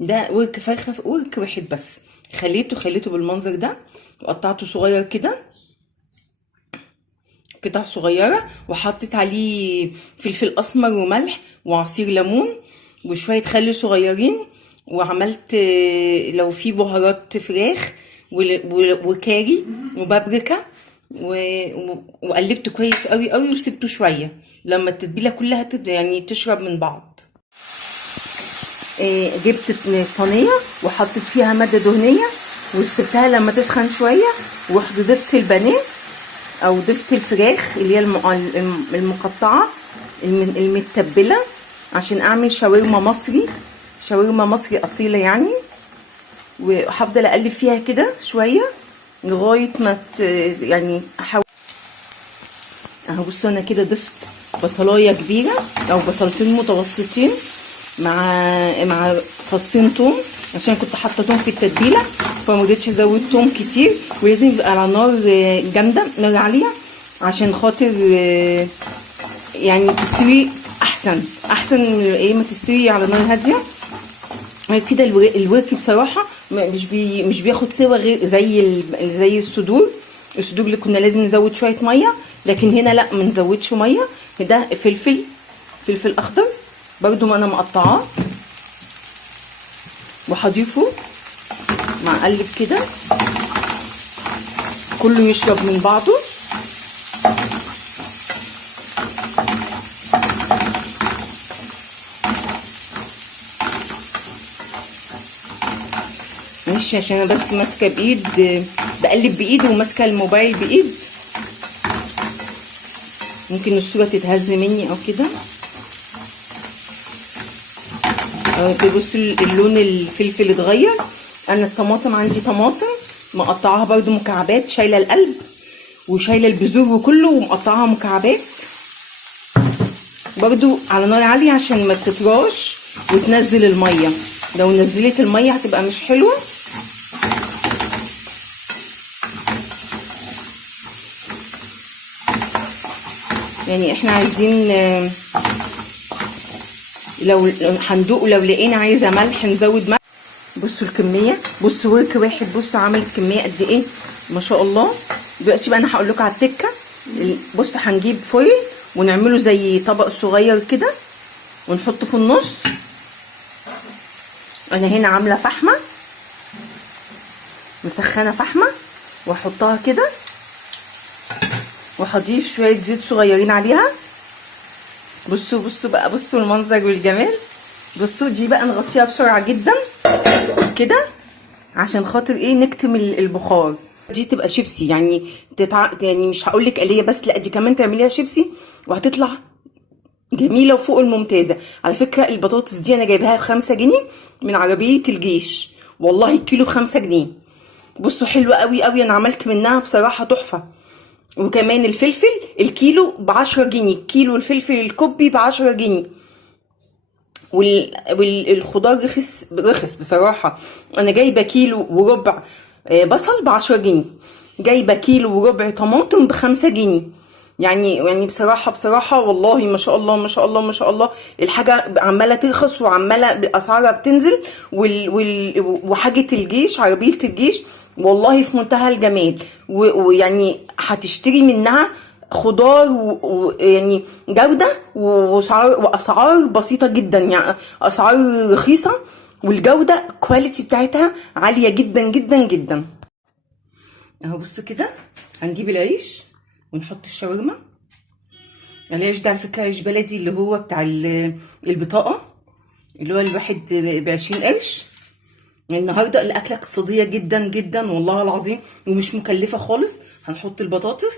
ده ورك فرخه، ورك واحد بس. خليته بالمنظر ده، وقطعته صغير كده، قطع صغيره، وحطيت عليه فلفل اسمر وملح وعصير ليمون وشويه خل صغيرين. وعملت لو في بهارات فراخ وكاري وبابريكا، وقلبته كويس قوي قوي، وسبته شويه لما التتبيله كلها يعني تشرب من بعض. جبت صينيه وحطيت فيها ماده دهنيه، وسبتها لما تسخن شويه، ورحت ضفت البانيه او ضفت الفراخ اللي هي المقطعه المتبله، عشان اعمل شاورما مصري، شاورما مصري اصيله يعني. وهفضل اقلب فيها كده شويه لغايه ما يعني احاول اهو. بصوا انا كده ضفت بصلايه كبيره او بصلتين متوسطين مع فصين توم، عشان كنت حاطه توم في التتبيله فما رضيتش ازود توم كتير. ولازم يبقى على نار جامده، نار عاليه، عشان خاطر يعني تستوي احسن ايه ما تستوي على نار هاديه كده. الورك بصراحه مش بياخد سوا غير زي الصدور اللي كنا لازم نزود شويه ميه، لكن هنا لا، ما نزودش ميه. ده فلفل اخضر برضو ما انا مقطعاه، وهضيفه مع قلب كده كله يشرب من بعضه. معلش عشان انا بس ماسكه بايد، بقلب بايد وماسكه الموبايل بايد، ممكن الصوره تتهز مني او كده. بصوا اللون الفلفل اتغير. انا الطماطم عندي طماطم مقطعاها برضو مكعبات، شايله القلب وشايله البذور وكله ومقطعاها مكعبات برضو على نار عاليه عشان ما تطراش وتنزل الميه. لو نزلت الميه هتبقى مش حلوه. يعني احنا عايزين لو هندوق، لو لقينا عايزه ملح نزود ملح. بصوا الكميه، بصوا ورك واحد، بصوا عامل كميه قد ايه ما شاء الله. دلوقتي بقى انا هقول لكم على التكه. بصوا هنجيب فويل ونعمله زي طبق صغير كده ونحطه في النص. انا هنا عامله فحمه، مسخنه فحمه، واحطها كده وهضيف شويه زيت صغيرين عليها. بصوا بقى، بصوا المنظر والجمال. بصوا دي بقى نغطيها بسرعه جدا كده عشان خاطر ايه نكتم البخار. دي تبقى شيبسي يعني يعني مش هقولك قليه بس، لا دي كمان تعمليها شيبسي وهتطلع جميله وفوق الممتازه. على فكره البطاطس دي انا جايباها ب5 جنيه من عربيه الجيش، والله الكيلو ب5 جنيه. بصوا حلوه قوي قوي، انا عملت منها بصراحه تحفه. وكمان الفلفل الكيلو ب10 جنيه، كيلو الفلفل الكوبي ب10 جنيه. والخضار رخص بصراحه. انا جايبه كيلو وربع بصل ب10 جنيه، جايبه كيلو وربع طماطم ب5 جنيه. يعني بصراحه والله ما شاء الله ما شاء الله ما شاء الله، الحاجه عماله ترخص وعماله اسعارها بتنزل. وحاجه الجيش، عربيه الجيش والله في منتهى الجمال. ويعني هتشتري منها خضار ويعني جوده واسعار بسيطه جدا، يعني اسعار رخيصه، والجوده كواليتي بتاعتها عاليه جدا جدا جدا. اهو بصوا كده هنجيب العيش ونحط الشاورما. العيش ده على فكره عيش بلدي اللي هو بتاع البطاقه، اللي هو الواحد ب20 قرش. النهارده الاكله اقتصاديه جدا جدا والله العظيم، ومش مكلفه خالص. هنحط البطاطس